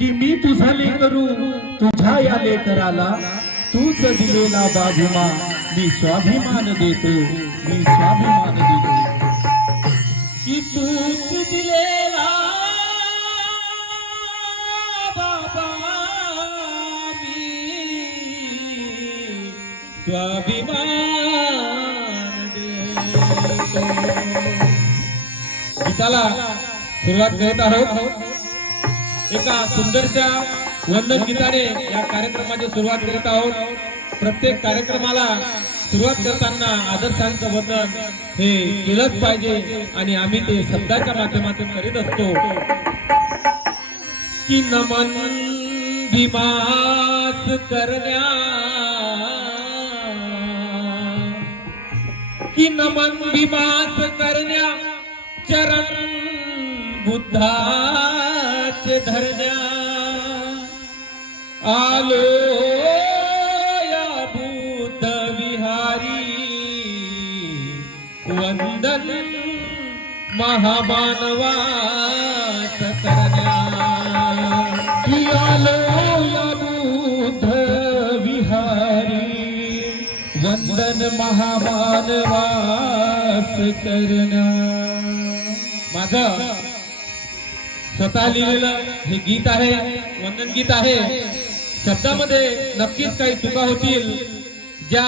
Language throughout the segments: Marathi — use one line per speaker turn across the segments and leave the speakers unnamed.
की मी तुझा लेकरू तुझ्या या लेकराला तूच दिलेला बाजूमा मी स्वाभिमान देतो मी स्वाभिमान देतो. की तूच दिलेला गीताला सुरुवात करत आहोत. एका सुंदरशा वंदन गीताने या कार्यक्रमाची सुरुवात करत आहोत. प्रत्येक कार्यक्रमाला सुरुवात करताना आदर्शांचं वंदन हे केलंच पाहिजे आणि आम्ही ते शब्दाच्या माध्यमातून करीत असतो. की नमन भीमास करण्या की नमन भीमास करण्या चरण बुद्धा धरण्या. आलो या बुद्ध विहारी. वंदन महामानवास करण्या. आलो या बुद्ध विहारी. वंदन महामानवास करण्या. माझा स्वतः लिहिलेलं हे गीत आहे वंदन गीत आहे. शब्दामध्ये नक्कीच काही चुका होतील. ज्या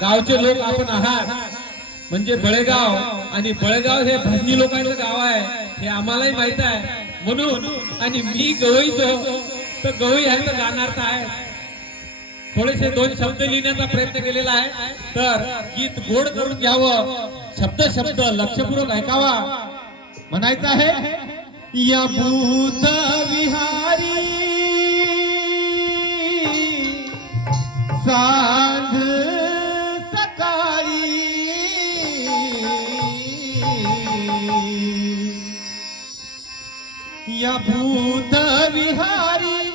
गावचे लोक आपण आहात म्हणजे बळेगाव आणि बळेगाव हे भजनी लोकांचं गाव आहे हे आम्हालाही माहीत आहे. म्हणून आणि मी गवईचो तर गवई ह्यांचं गाणार तर आहे. थोडेसे दोन शब्द लिहिण्याचा प्रयत्न केलेला आहे. तर गीत गोड करून घ्यावं. शब्द शब्द लक्षपूर्वक ऐकावा. म्हणायचं आहे या भूत विहारी साध सकाळी या भूत विहारी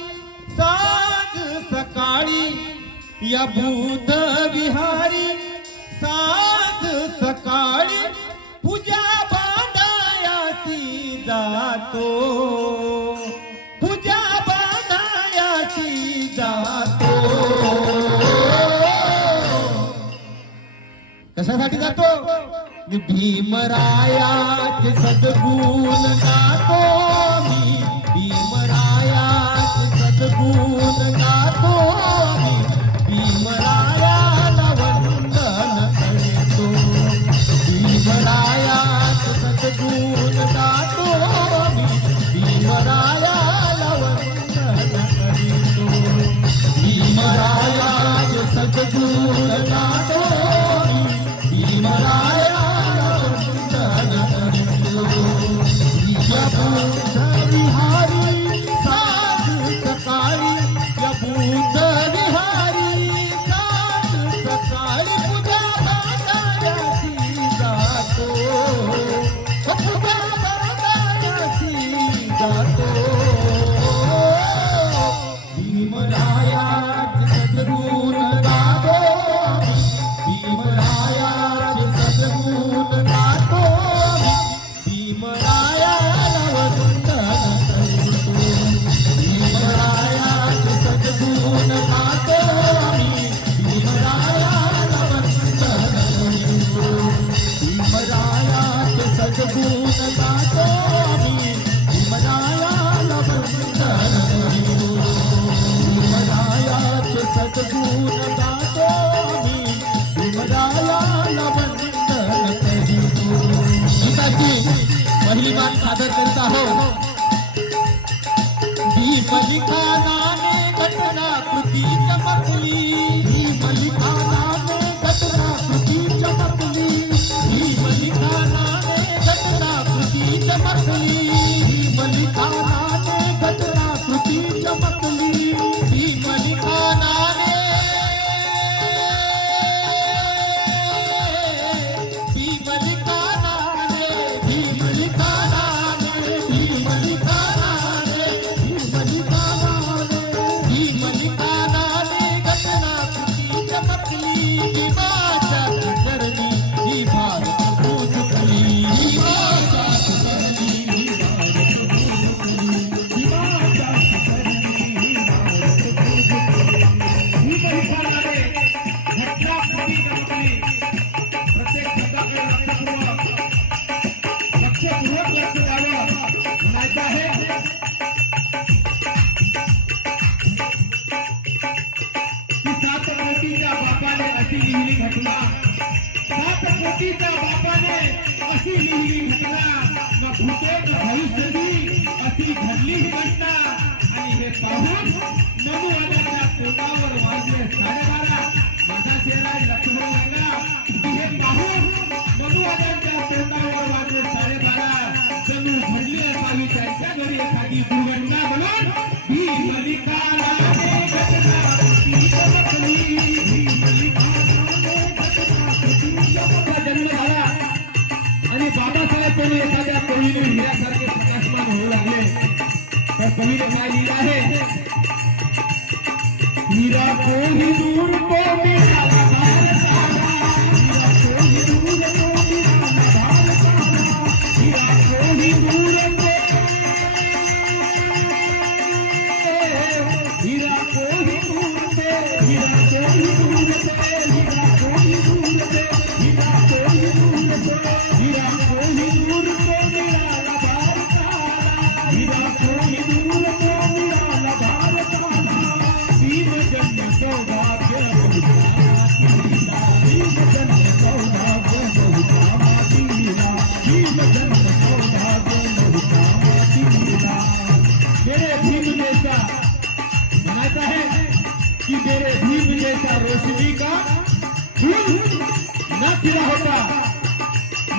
साध सकाळी या भूत कशासाठी जातो मी भीमरायाचे सद्गुण गातो घटना प्रसिद्ध आहे कोटीच्या बापाने अशी लिहिली घटना.
सात कोटीच्या बापाने भूते न अशी घडली ही घटना. आणि हे पाहून मनुवाद्याच्या तोंडावर वाजले साडेबारा माझा चेहरा लक्ष्मण लागा हे पाहून मनुवाद्याच्या तोंडावर वाजले साडेबारा जणू घडली असावी त्यांच्या घरी एखादी दुर्घटना म्हणून. ही मलिकाला जन्म झाला. आणि बाबासाहेब कोणी एखाद्या कोणी हिऱ्यासारखे तर कवीने काय लिहिलं आहे हिरा कोही दूर को मिळाला खिला होता।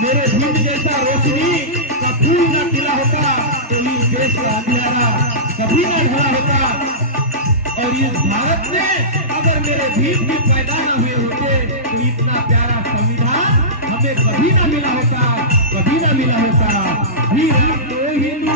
मेरे भीम जैसा रोशनी का फूल न खिला होता। तो इस देश का अंधियारा कभी न ढला होता। और इस भारत में अगर मेरे भीम भी पैदा न हुए होते तो इतना प्यारा संविधान हमें कभी न मिला होता, कभी न मिला होता। हीरा को हिंदू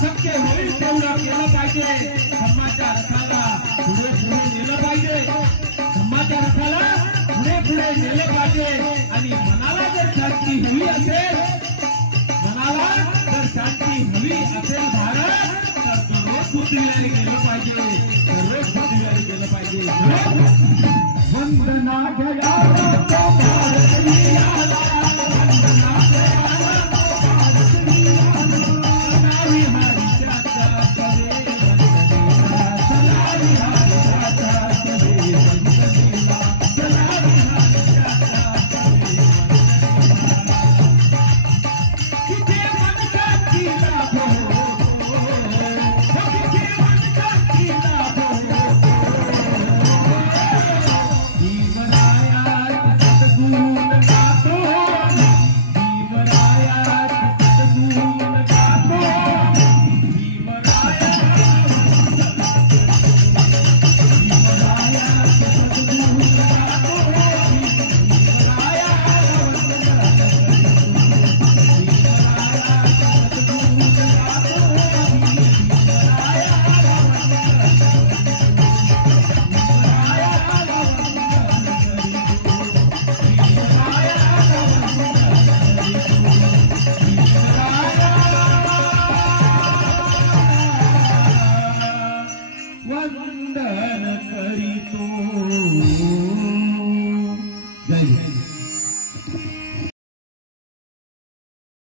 शक्य होईल तेवढं केलं पाहिजे. धर्माच्या रथाला पुढे पुढे नेलं पाहिजे. धर्माच्या रथाला पुढे पुढे नेलं पाहिजे. आणि मनाला जर शांती हवी असेल मनाला जर शांती हवी असेल भारत तर दररोज पृथ्वीला गेलं पाहिजे. दररोज पृथ्वीला गेलं पाहिजे. वंदना गया वंदना गया